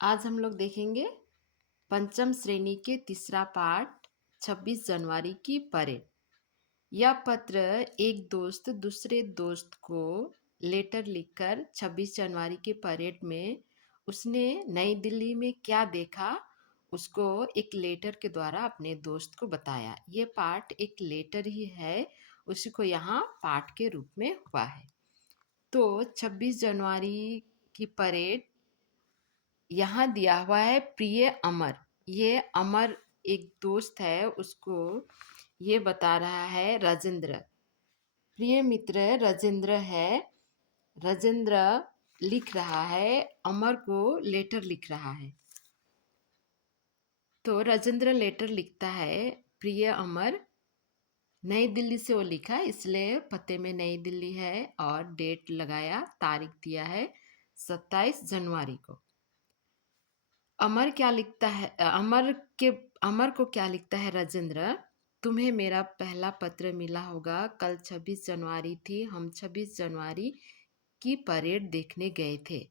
आज हम लोग देखेंगे पंचम श्रेणी के तीसरा पाठ 26 जनवरी की परेड। यह पत्र एक दोस्त दूसरे दोस्त को लेटर लिखकर 26 जनवरी के परेड में उसने नई दिल्ली में क्या देखा उसको एक लेटर के द्वारा अपने दोस्त को बताया। ये पाठ एक लेटर ही है, उसी को यहाँ पाठ के रूप में हुआ है। तो 26 जनवरी की परेड यहाँ दिया हुआ है। प्रिय अमर, ये अमर एक दोस्त है, उसको ये बता रहा है राजेंद्र। प्रिय मित्र राजेंद्र है। राजेंद्र लिख रहा है, अमर को लेटर लिख रहा है। तो राजेंद्र लेटर लिखता है, प्रिय अमर। नई दिल्ली से वो लिखा, इसलिए पते में नई दिल्ली है और डेट लगाया, तारीख दिया है 27 जनवरी को। अमर क्या लिखता है, अमर को क्या लिखता है राजेंद्र। तुम्हें मेरा पहला पत्र मिला होगा। कल 26 जनवरी थी, हम 26 जनवरी की परेड देखने गए थे,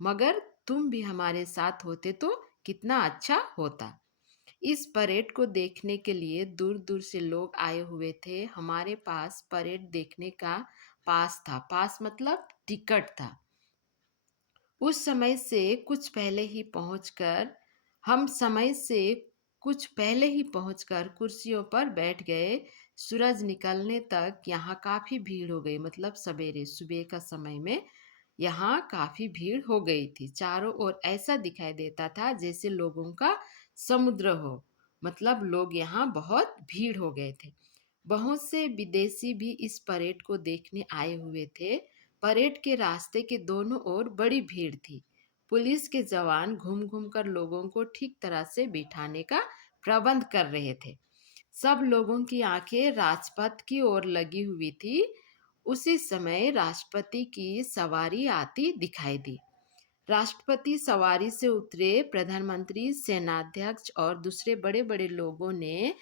मगर तुम भी हमारे साथ होते तो कितना अच्छा होता। इस परेड को देखने के लिए दूर दूर से लोग आए हुए थे। हमारे पास परेड देखने का पास था। पास मतलब टिकट था। उस समय से कुछ पहले ही पहुंचकर हम समय से कुछ पहले ही पहुंचकर कुर्सियों पर बैठ गए। सूरज निकलने तक यहाँ काफ़ी भीड़ हो गई, मतलब सवेरे सुबह का समय में यहाँ काफ़ी भीड़ हो गई थी। चारों ओर ऐसा दिखाई देता था जैसे लोगों का समुद्र हो, मतलब लोग यहाँ बहुत भीड़ हो गए थे। बहुत से विदेशी भी इस परेड को देखने आए हुए थे। परेड के रास्ते के दोनों ओर बड़ी भीड़ थी। पुलिस के जवान घूम घूम कर लोगों को ठीक तरह से बिठाने का प्रबंध कर रहे थे। सब लोगों की आंखें राजपथ की ओर लगी हुई थी। उसी समय राष्ट्रपति की सवारी आती दिखाई दी। राष्ट्रपति सवारी से उतरे। प्रधानमंत्री, सेनाध्यक्ष और दूसरे बड़े बड़े लोगों ने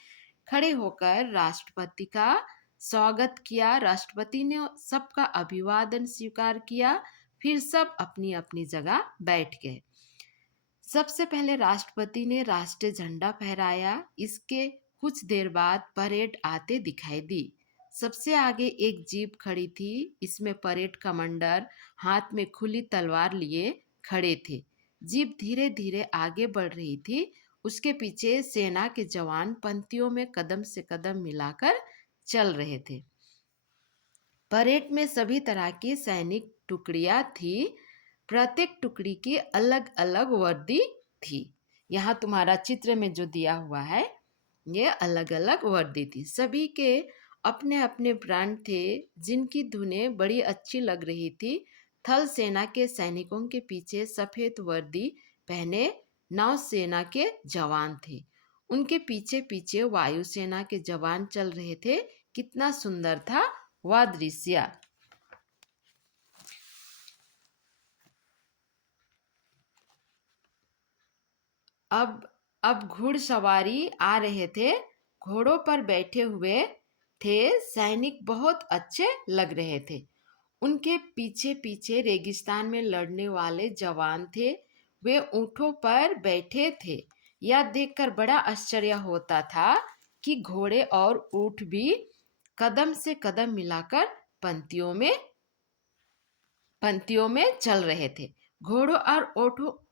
खड़े होकर राष्ट्रपति का स्वागत किया। राष्ट्रपति ने सबका अभिवादन स्वीकार किया। फिर सब अपनी अपनी जगह बैठ गए। सबसे पहले राष्ट्रपति ने राष्ट्रीय झंडा फहराया। इसके कुछ देर बाद परेड आते दिखाई दी। सबसे आगे एक जीप खड़ी थी। इसमें परेड कमांडर हाथ में खुली तलवार लिए खड़े थे। जीप धीरे धीरे आगे बढ़ रही थी। उसके पीछे सेना के जवान पंक्तियों में कदम से कदम मिलाकर चल रहे थे। परेड में सभी तरह की सैनिक टुकड़ियां थी। प्रत्येक टुकड़ी की अलग अलग वर्दी थी। यहाँ तुम्हारा चित्र में जो दिया हुआ है, ये अलग अलग वर्दी थी। सभी के अपने अपने ब्रांड थे, जिनकी धुनें बड़ी अच्छी लग रही थी। थल सेना के सैनिकों के पीछे सफेद वर्दी पहने नौसेना के जवान थे। उनके पीछे पीछे वायुसेना के जवान चल रहे थे। कितना सुंदर था वह दृश्य। अब घुड़सवारी आ रहे थे। घोड़ों पर बैठे हुए थे। सैनिक बहुत अच्छे लग रहे थे। उनके पीछे पीछे रेगिस्तान में लड़ने वाले जवान थे। वे ऊँटों पर बैठे थे। यह देखकर बड़ा आश्चर्य होता था कि घोड़े और ऊँट भी कदम से कदम मिलाकर पंक्तियों में चल रहे थे। घोड़ों और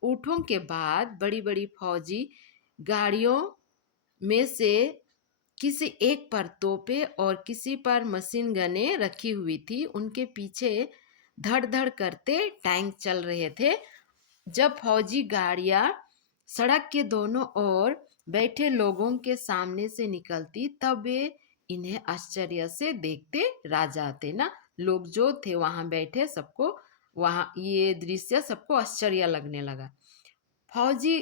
ऊँटों के बाद बड़ी बड़ी फौजी गाड़ियों में से किसी एक पर तोपें और किसी पर मशीन गनें रखी हुई थी। उनके पीछे धड़ धड़ करते टैंक चल रहे थे। जब फौजी गाड़ियां सड़क के दोनों ओर बैठे लोगों के सामने से निकलती, तब वे इन्हें आश्चर्य से देखते रह जाते ना। लोग जो थे वहां बैठे, सबको वहां ये दृश्य सबको आश्चर्य लगने लगा। फौजी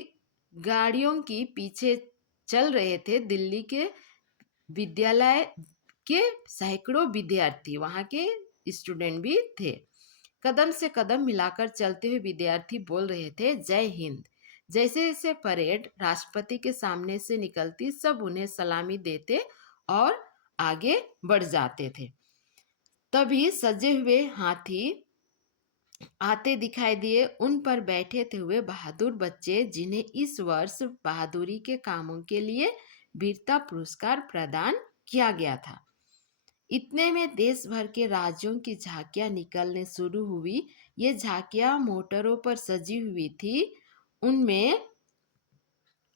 गाड़ियों की पीछे चल रहे थे दिल्ली के विद्यालय के सैकड़ों विद्यार्थी, वहाँ के स्टूडेंट भी थे। कदम से कदम मिलाकर चलते हुए विद्यार्थी बोल रहे थे, जय हिंद। जैसे जैसे परेड राष्ट्रपति के सामने से निकलती, सब उन्हें सलामी देते और आगे बढ़ जाते थे। तभी सजे हुए हाथी आते दिखाई दिए। उन पर बैठे थे हुए बहादुर बच्चे, जिन्हें इस वर्ष बहादुरी के कामों के लिए वीरता पुरस्कार प्रदान किया गया था। इतने में देश भर के राज्यों की झांकियां निकलने शुरू हुई। ये झांकियां मोटरों पर सजी हुई थी। उनमें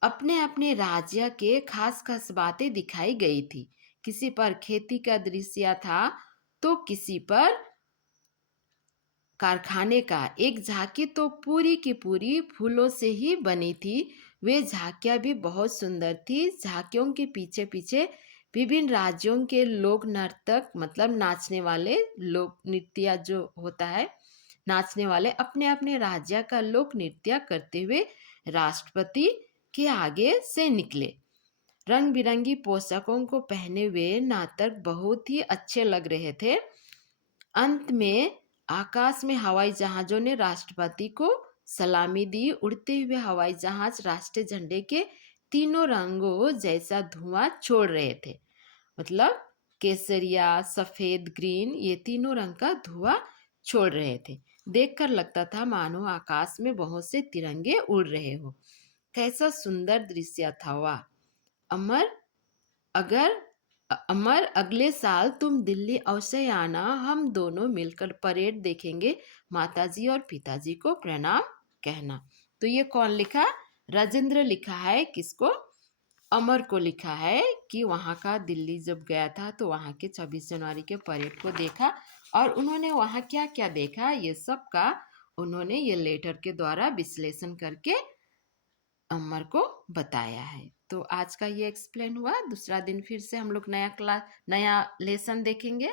अपने अपने राज्य के खास खास बातें दिखाई गई थी। किसी पर खेती का दृश्य था, तो किसी पर कारखाने का। एक झांकी तो पूरी की पूरी फूलों से ही बनी थी। वे झांकियां भी बहुत सुंदर थी। झांकियों के पीछे पीछे विभिन्न राज्यों के लोक नर्तक, मतलब नाचने वाले, लोक नृत्य जो होता है, नाचने वाले अपने अपने राज्य का लोक नृत्य करते हुए राष्ट्रपति के आगे से निकले। रंग बिरंगी पोशाकों को पहने हुए नाटक बहुत ही अच्छे लग रहे थे। अंत में आकाश में हवाई जहाजों ने राष्ट्रपति को सलामी दी। उड़ते हुए हवाई जहाज राष्ट्रीय झंडे के तीनों रंगों जैसा धुआं छोड़ रहे थे। मतलब केसरिया, सफेद, ग्रीन, ये तीनों रंग का धुआं छोड़ रहे थे। देखकर लगता था मानो आकाश में बहुत से तिरंगे उड़ रहे हो। कैसा सुंदर दृश्य था! वाह! अमर, अगर अमर, अगले साल तुम दिल्ली अवश्य आना। हम दोनों मिलकर परेड देखेंगे। माताजी और पिताजी को प्रणाम कहना। तो ये कौन लिखा? राजेंद्र लिखा है। किसको? अमर को लिखा है कि वहाँ का, दिल्ली जब गया था तो वहाँ के 26 जनवरी के परेड को देखा, और उन्होंने वहाँ क्या क्या देखा, ये सब का उन्होंने ये लेटर के द्वारा विश्लेषण करके अमर को बताया है। तो आज का ये एक्सप्लेन हुआ। दूसरा दिन फिर से हम लोग नया क्लास, नया लेसन देखेंगे।